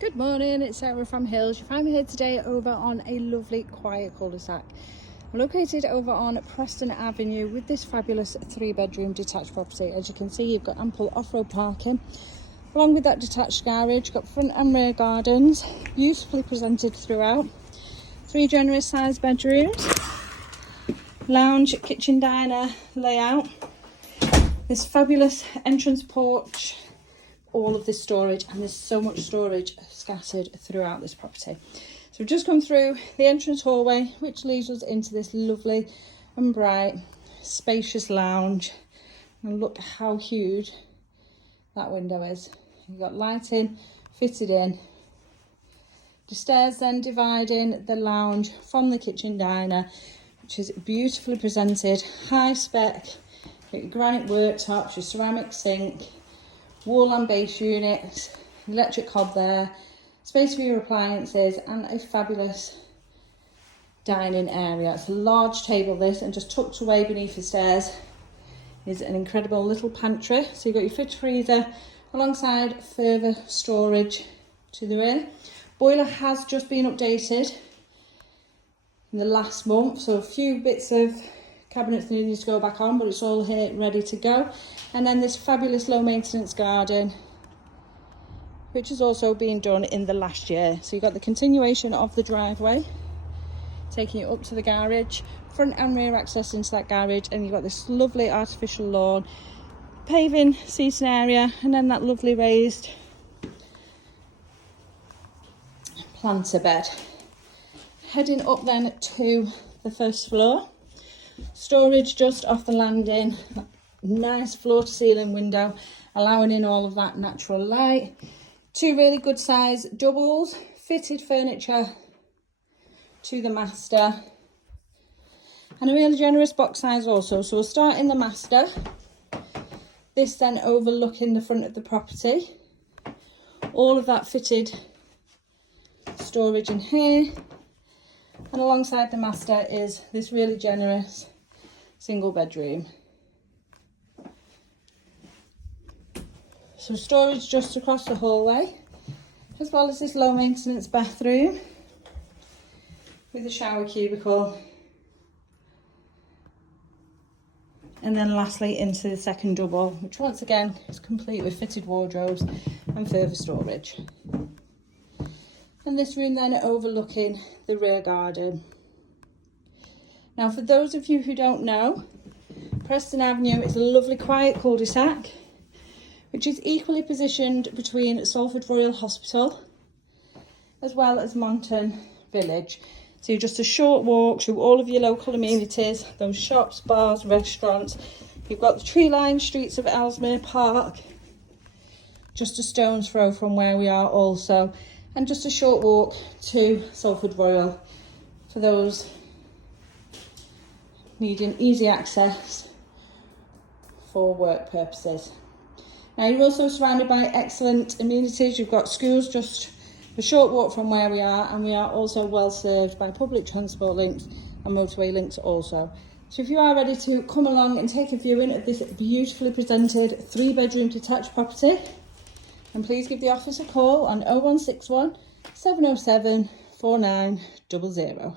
Good morning, it's Sarah from Hills. You find me here today over on a lovely quiet cul-de-sac. I'm located over on Preston Avenue with this fabulous 3-bedroom detached property. As you can see, you've got ample off-road parking. Along with that detached garage, you've got front and rear gardens, beautifully presented throughout. 3 generous sized bedrooms, lounge, kitchen, diner layout. This fabulous entrance porch, all of this storage, and there's so much storage scattered throughout this property. So we've just come through the entrance hallway, which leads us into this lovely and bright, spacious lounge. And look how huge that window is. You've got lighting fitted in. The stairs then dividing the lounge from the kitchen diner, which is beautifully presented, high spec, your granite worktops, your ceramic sink, wall and base units, electric hob there, space for your appliances, and a fabulous dining area. It's a large table this, and just tucked away beneath the stairs is an incredible little pantry. So you've got your fridge freezer alongside further storage to the rear. Boiler has just been updated in the last month, so a few bits of cabinets needed to go back on, but it's all here ready to go. And then this fabulous low maintenance garden, which has also been done in the last year. So you've got the continuation of the driveway taking you up to the garage, front and rear access into that garage, and you've got this lovely artificial lawn, paving seating area, and then that lovely raised planter bed. Heading up then to the first floor, storage just off the landing, nice floor to ceiling window, allowing in all of that natural light. 2 really good size doubles, fitted furniture to the master, and a really generous box size also. So we'll start in the master, this then overlooking the front of the property, all of that fitted storage in here. And alongside the master is this really generous single bedroom. So storage just across the hallway, as well as this low maintenance bathroom with a shower cubicle. And then lastly into the second double, which once again is complete with fitted wardrobes and further storage. And this room then overlooking the rear garden. Now, for those of you who don't know, Preston Avenue is a lovely quiet cul-de-sac, which is equally positioned between Salford Royal Hospital as well as Monton Village. So you're just a short walk through all of your local amenities, those shops, bars, restaurants. You've got the tree-lined streets of Ellesmere Park, just a stone's throw from where we are also, and just a short walk to Salford Royal for those needing easy access for work purposes. Now you're also surrounded by excellent amenities. You've got schools just a short walk from where we are, and we are also well served by public transport links and motorway links also. So if you are ready to come along and take a viewing of this beautifully presented 3-bedroom detached property, and please give the office a call on 0161 707 4900.